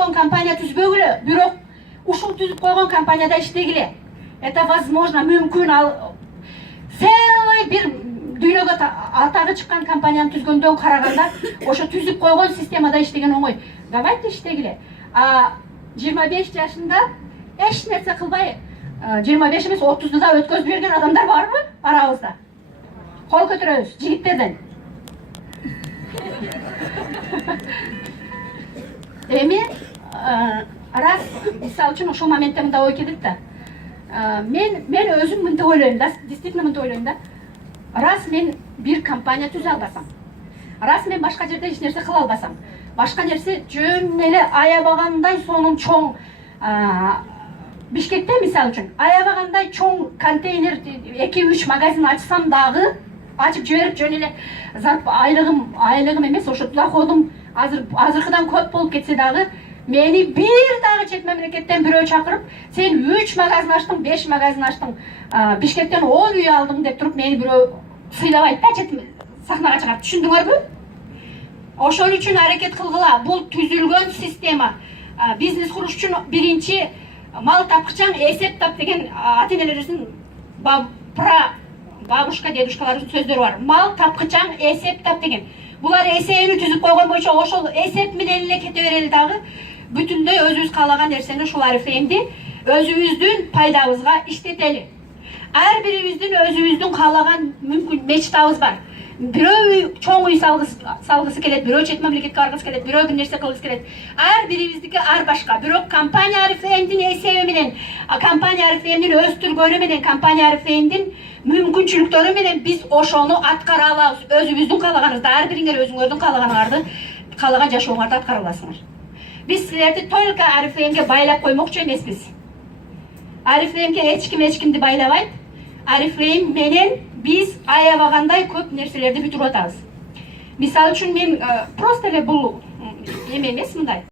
компания түзбөгүлө, бирок ушул түзүп койгон компанияда иштегиле. Это возможно, мүмкүн. Ал целый бир дүйнөгө атагы чыккан компанияны түзгөндөн караганда ошо түзүп койгон системада иштеген оңой. Давайте иштегиле. 25 жашында эч нерсе кылбай, 25 эмес 30-ду да өткөзүп берген адамдар барбы арабызда? Кол көтөрөбүз жигиттерден. Эми раз мисалы үчүн ошол моментте мындай ой келет да. Мен өзүм мынтип ойлойм да, действительно мынтип ойлойм да. Раз мен бир компания түзө албасам, раз мен башка жерде эч нерсе кыла албасам, башка нерсе жөн эле аябагандай сонун чоң Бишкекте мисалы үчүн аябагандай чоң контейнер 2-3 магазин ачсам дагы, ачып жиберип жөн эле айлыгым эмес, ошо доходум азыркыдан көп болуп кетсе дагы, мени бир дагы чет мамлекеттен бирөө чакырып, сен 3 магазин ачтың, 5 магазин ачтың, Бишкектен 10 үй алдың деп туруп мени бирөө сыйлабайт да, чет сахнага чыгарып. Түшүндүңөрбү? Ошол үчүн аракет кылгыла. Бул түзүлгөн система. Бизнес куруш үчүн биринчи мал тапкычаң эсеп тап деген ата-энелерибиздин бабушка, дедушкаларыбыздын сөздөрү бар. Мал тапкычаң эсеп тап деген. Булар эсебин түзүп койгон боюнча ошол эсеп менен эле кете берели дагы. Бүтүндөй өзүбүз каалаган нерсени ушул арифлеймди өзүбүздүн пайдабызга иштетели. Ар бирибиздин өзүбүздүн каалаган мүмкүн мечтабыз бар. Бирөө чоң үй салгысы келет, бирөө чет мамлекетке баргысы келет, бирөө бир нерсе кылгысы келет. Ар бирибиздики ар башка. Бирок компания арифлеймдин эсеби менен, компания арифлеймдин өстүргөнү менен, компания арифлеймдин мүмкүнчүлүктөрү менен биз ошону аткара алабыз. Өзүбүздүн каалаганыбызды, ар бириңер өзүңөрдүн каалаганыңарды, каалаган жашооңарды аткара аласыңар. Биз силерди только арифлеймге байлап коймокчу эмеспиз. Арифлеймге эч кимди байлабайт. Арифлейм менен биз аябагандай көп нерселерди бүтүрүп атабыз. Мисалы үчүн мен просто эле бул эме эмес мындай.